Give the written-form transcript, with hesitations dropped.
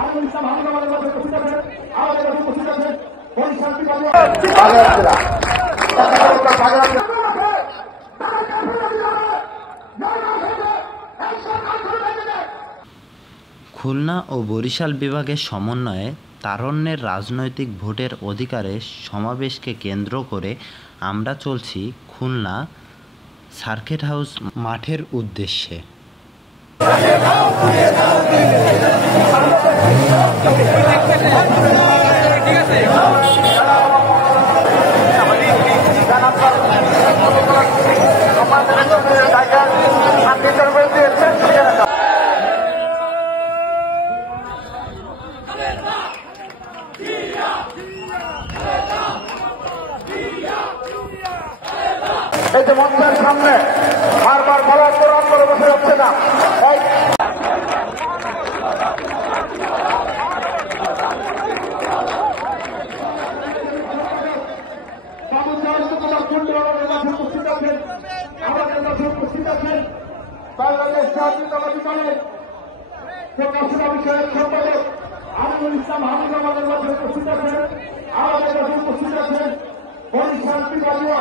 আমিনুল ইসলাম হামিদ আমাদের মধ্যে উপস্থিত আছেন, আমাদের মধ্যে উপস্থিত আছেন বরিশাল বিভাগীয় খুলনা ও বরিশাল বিভাগের সমন্বয়ে তারুণ্যের রাজনৈতিক ভোটের অধিকারে সমাবেশকে কেন্দ্র করে আমরা চলছি খুলনা সার্কিট হাউস মাঠের উদ্দেশ্যে। এই যে মঞ্চের সামনে বারবার বলার পর করে বসে যাচ্ছে না, আমাদের মাঝে উপস্থিত আছেন বাংলাদেশ জাতীয়তাবাদী দলের প্রকাশনা বিষয়ক সম্পাদক আমিনুল ইসলাম হামিদ আমাদের মাঝে উপস্থিত আছেন, আমাদের মাঝে উপস্থিত আছেন বরিশাল বিভাগীয়